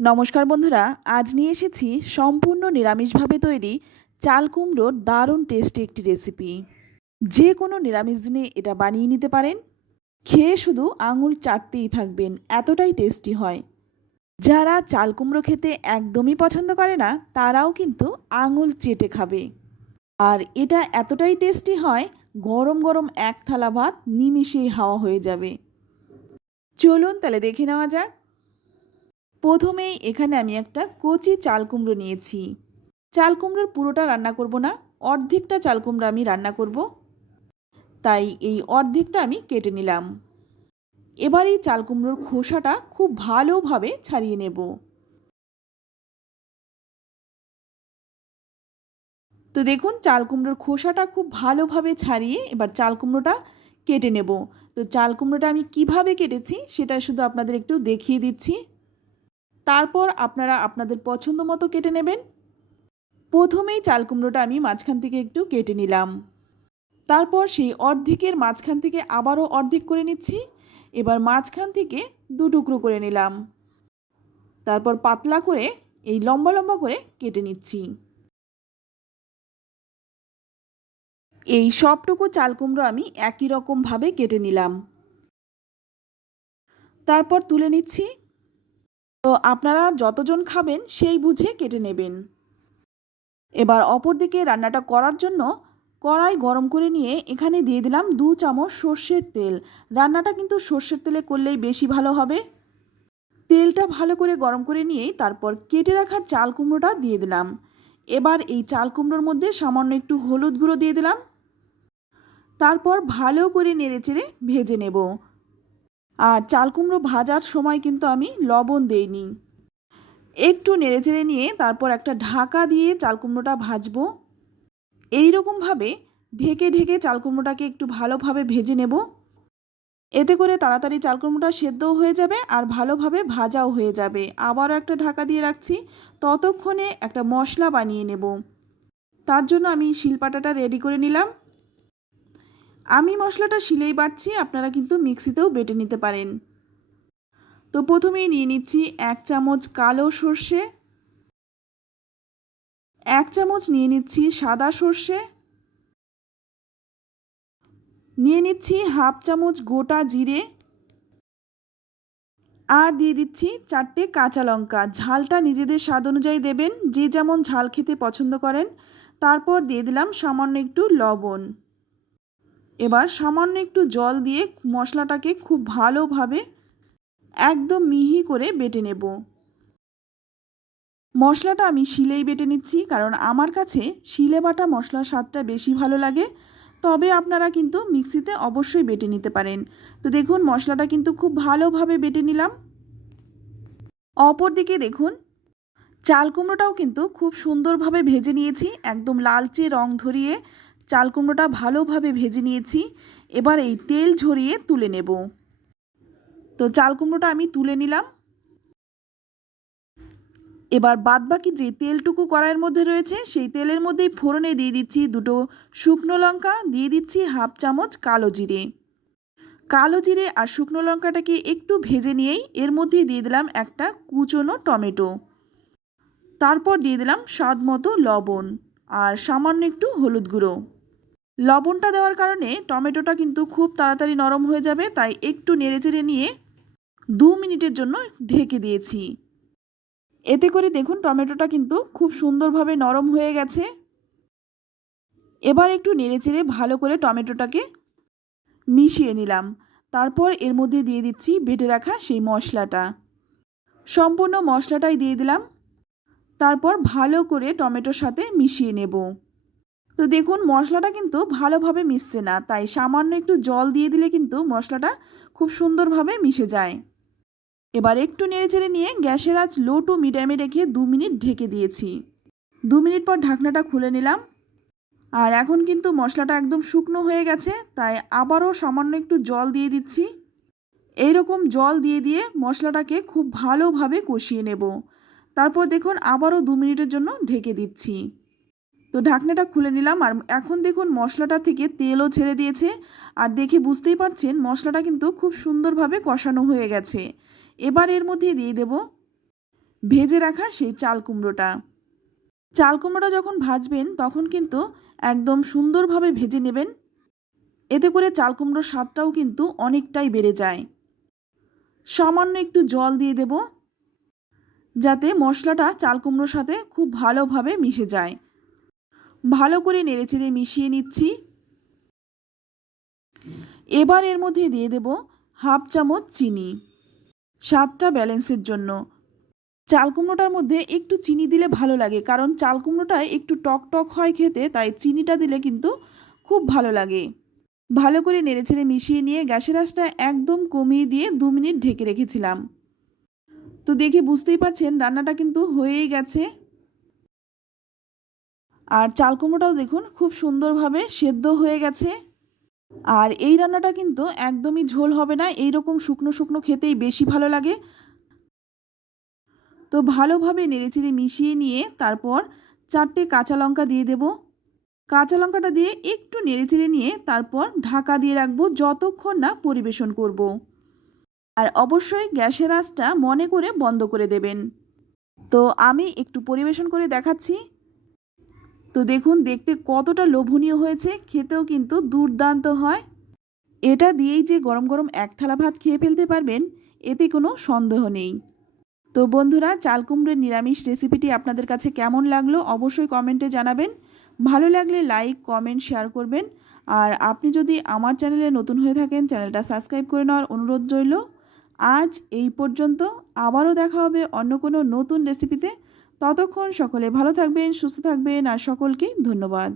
নমস্কার বন্ধুরা, আজ নিয়ে এসেছি সম্পূর্ণ নিরামিষভাবে তৈরি চাল কুমড়োর দারুণ টেস্টি একটি রেসিপি। যে কোনো নিরামিষ দিনে এটা বানিয়ে নিতে পারেন। খেয়ে শুধু আঙুল চাটতেই থাকবেন, এতটাই টেস্টি হয়। যারা চাল কুমড়ো খেতে একদমই পছন্দ করে না, তারাও কিন্তু আঙুল চেটে খাবে। আর এটা এতটাই টেস্টি হয়, গরম গরম এক থালা ভাত নিমিষেই হাওয়া হয়ে যাবে। চলুন তাহলে দেখে নেওয়া যাক প্রথমেই এখানে আমি একটা কচি চাল কুমড়ো নিয়েছি। চাল কুমড়োর পুরোটা রান্না করব না, অর্ধেকটা চাল কুমড়ো আমি রান্না করব। তাই এই অর্ধেকটা আমি কেটে নিলাম। এবার এই চাল কুমড়োর খোসাটা খুব ভালোভাবে ছাড়িয়ে নেব। তো দেখুন, চাল কুমড়োর খোসাটা খুব ভালোভাবে ছাড়িয়ে এবার চাল কুমড়োটা কেটে নেব। তো চাল কুমড়োটা আমি কীভাবে কেটেছি, সেটা শুধু আপনাদের একটু দেখিয়ে দিচ্ছি। তারপর আপনারা আপনাদের পছন্দ মতো কেটে নেবেন। প্রথমেই চাল কুমড়োটা আমি মাঝখান থেকে একটু কেটে নিলাম। তারপর সেই অর্ধেকের মাঝখান থেকে আবারও অর্ধেক করে নিচ্ছি। এবার মাঝখান থেকে দু টুকরো করে নিলাম। তারপর পাতলা করে এই লম্বা লম্বা করে কেটে নিচ্ছি। এই সবটুকু চাল কুমড়ো আমি একই রকমভাবে কেটে নিলাম। তারপর তুলে নিচ্ছি তো আপনারা যতজন খাবেন সেই বুঝে কেটে নেবেন। এবার অপর দিকে রান্নাটা করার জন্য কড়াই গরম করে নিয়ে এখানে দিয়ে দিলাম দু চামচ সর্ষের তেল। রান্নাটা কিন্তু সর্ষের তেলে করলেই বেশি ভালো হবে। তেলটা ভালো করে গরম করে নিয়েই তারপর কেটে রাখা চাল কুমড়োটা দিয়ে দিলাম। এবার এই চাল কুমড়োর মধ্যে সামান্য একটু হলুদ গুঁড়ো দিয়ে দিলাম। তারপর ভালো করে নেড়েচেড়ে ভেজে নেব। আর চাল কুমড়ো ভাজার সময় কিন্তু আমি লবণ দেইনি। একটু নেড়েচেড়ে নিয়ে তারপর একটা ঢাকা দিয়ে চাল কুমড়োটা ভাজবো। এইরকমভাবে ঢেকে ঢেকে চাল কুমড়োটাকে একটু ভালোভাবে ভেজে নেব। এতে করে তাড়াতাড়ি চাল কুমড়োটা সেদ্ধও হয়ে যাবে আর ভালোভাবে ভাজাও হয়ে যাবে। আবারও একটা ঢাকা দিয়ে রাখছি। ততক্ষণে একটা মশলা বানিয়ে নেব। তার জন্য আমি শিলপাটাটা রেডি করে নিলাম। আমি মশলাটা শিলেই বাটছি, আপনারা কিন্তু মিক্সিতেও বেটে নিতে পারেন। তো প্রথমেই নিয়ে নিচ্ছি এক চামচ কালো সর্ষে, এক চামচ নিয়ে নিচ্ছি সাদা সর্ষে, নিয়ে নিচ্ছি হাফ চামচ গোটা জিরে আর দিয়ে দিচ্ছি চারটে কাঁচা লঙ্কা। ঝালটা নিজেদের স্বাদ অনুযায়ী দেবেন, যে যেমন ঝাল খেতে পছন্দ করেন। তারপর দিয়ে দিলাম সামান্য একটু লবণ। এবার সামান্য একটু জল দিয়ে মশলাটাকে খুব ভালোভাবে একদম মিহি করে বেটে নেব। মশলাটা আমি শিলেই বেটে নিচ্ছি, কারণ আমার কাছে শিলে বাটা মশলার স্বাদটা বেশি ভালো লাগে। তবে আপনারা কিন্তু মিক্সিতে অবশ্যই বেটে নিতে পারেন। তো দেখুন, মশলাটা কিন্তু খুব ভালোভাবে বেটে নিলাম। অপর দিকে দেখুন, চাল কুমড়োটাও কিন্তু খুব সুন্দরভাবে ভেজে নিয়েছি, একদম লালচে রং ধরিয়ে। চাল কুমড়োটা ভালোভাবে ভেজে নিয়েছি। এবার এই তেল ঝরিয়ে তুলে নেব। তো চাল কুমড়োটা আমি তুলে নিলাম। এবার বাদবাকি যে তেলটুকু কড়াইয়ের মধ্যে রয়েছে, সেই তেলের মধ্যেই ফোড়নে দিয়ে দিচ্ছি দুটো শুকনো লঙ্কা। দিয়ে দিচ্ছি হাফ চামচ কালো জিরে। কালো জিরে আর শুকনো লঙ্কাটাকে একটু ভেজে নিয়েই এর মধ্যে দিয়ে দিলাম একটা কুচনো টমেটো। তারপর দিয়ে দিলাম স্বাদ মতো লবণ আর সামান্য একটু হলুদ গুঁড়ো। লবণটা দেওয়ার কারণে টমেটোটা কিন্তু খুব তাড়াতাড়ি নরম হয়ে যাবে, তাই একটু নেড়েচেড়ে নিয়ে দু মিনিটের জন্য ঢেকে দিয়েছি। এতে করে দেখুন টমেটোটা কিন্তু খুব সুন্দরভাবে নরম হয়ে গেছে। এবার একটু নেড়েচেড়ে ভালো করে টমেটোটাকে মিশিয়ে নিলাম। তারপর এর মধ্যে দিয়ে দিচ্ছি বেটে রাখা সেই মশলাটা। সম্পূর্ণ মশলাটাই দিয়ে দিলাম। তারপর ভালো করে টমেটোর সাথে মিশিয়ে নেব। তো দেখুন, মশলাটা কিন্তু ভালোভাবে মিশছে না। তাই সামান্য একটু জল দিয়ে দিলে কিন্তু মশলাটা খুব সুন্দরভাবে মিশে যায়। এবার একটু নেড়েচেড়ে নিয়ে গ্যাসের আঁচ লো টু মিডিয়ামে রেখে দু মিনিট ঢেকে দিয়েছি। দু মিনিট পর ঢাকনাটা খুলে নিলাম। আর এখন কিন্তু মশলাটা একদম শুকনো হয়ে গেছে, তাই আবারও সামান্য একটু জল দিয়ে দিচ্ছি। এইরকম জল দিয়ে দিয়ে মশলাটাকে খুব ভালোভাবে কষিয়ে নেব। তারপর দেখুন, আবারও দু মিনিটের জন্য ঢেকে দিচ্ছি। তো ঢাকনাটা খুলে নিলাম আর এখন দেখুন মশলাটা থেকে তেলও ছেড়ে দিয়েছে। আর দেখে বুঝতেই পারছেন মশলাটা কিন্তু খুব সুন্দরভাবে কষানো হয়ে গেছে। এবার এর মধ্যে দিয়ে দেব ভেজে রাখা সেই চাল কুমড়োটা। চাল কুমড়োটা যখন ভাজবেন তখন কিন্তু একদম সুন্দরভাবে ভেজে নেবেন। এতে করে চাল কুমড়োর স্বাদটাও কিন্তু অনেকটাই বেড়ে যায়। সামান্য একটু জল দিয়ে দেব যাতে মশলাটা চাল কুমড়োর সাথে খুব ভালোভাবে মিশে যায়। ভালো করে নেড়েচেড়ে মিশিয়ে নিচ্ছি। এবার এর মধ্যে দিয়ে দেব হাফ চামচ চিনি। স্বাদটা ব্যালেন্সের জন্য। চাল কুমড়োটার মধ্যে একটু চিনি দিলে ভালো লাগে, কারণ চাল কুমড়োটা একটু টক টক হয় খেতে, তাই চিনিটা দিলে কিন্তু খুব ভালো লাগে। ভালো করে নেড়েচেড়ে মিশিয়ে নিয়ে গ্যাসের আঁচটা একদম কমিয়ে দিয়ে দু মিনিট ঢেকে রেখেছিলাম। তো দেখে বুঝতেই পারছেন, রান্নাটা কিন্তু হয়েই গেছে। আর চাল কুমড়োটাও দেখুন, খুব সুন্দরভাবে সেদ্ধ হয়ে গেছে। আর এই রান্নাটা কিন্তু একদমই ঝোল হবে না এই রকম শুকনো শুকনো খেতেই বেশি ভালো লাগে। তো ভালোভাবে নেড়েচেড়ে মিশিয়ে নিয়ে তারপর চারটে কাঁচা লঙ্কা দিয়ে দেব। কাঁচা লঙ্কাটা দিয়ে একটু নেড়েচেড়ে নিয়ে তারপর ঢাকা দিয়ে রাখব যতক্ষণ না পরিবেশন করব। আর অবশ্যই গ্যাসের আঁচটা মনে করে বন্ধ করে দেবেন। তো আমি একটু পরিবেশন করে দেখাচ্ছি। তো দেখুন, দেখতে কতটা লোভনীয় হয়েছে, খেতেও কিন্তু দুর্দান্ত হয়। এটা দিয়েই যে গরম গরম এক থালা ভাত খেয়ে ফেলতে পারবেন, এতে কোনো সন্দেহ নেই। তো বন্ধুরা, চাল কুমড়োর নিরামিষ রেসিপিটি আপনাদের কাছে কেমন লাগল অবশ্যই কমেন্টে জানাবেন। ভালো লাগলে লাইক, কমেন্ট, শেয়ার করবেন। আর আপনি যদি আমার চ্যানেলে নতুন হয়ে থাকেন, চ্যানেলটা সাবস্ক্রাইব করে নেওয়ার অনুরোধ রইল। আজ এই পর্যন্ত আবারও দেখা হবে অন্য কোনো নতুন রেসিপিতে। ততক্ষণ সকলে ভালো থাকবেন সুস্থ থাকবেন আর সকলকে ধন্যবাদ।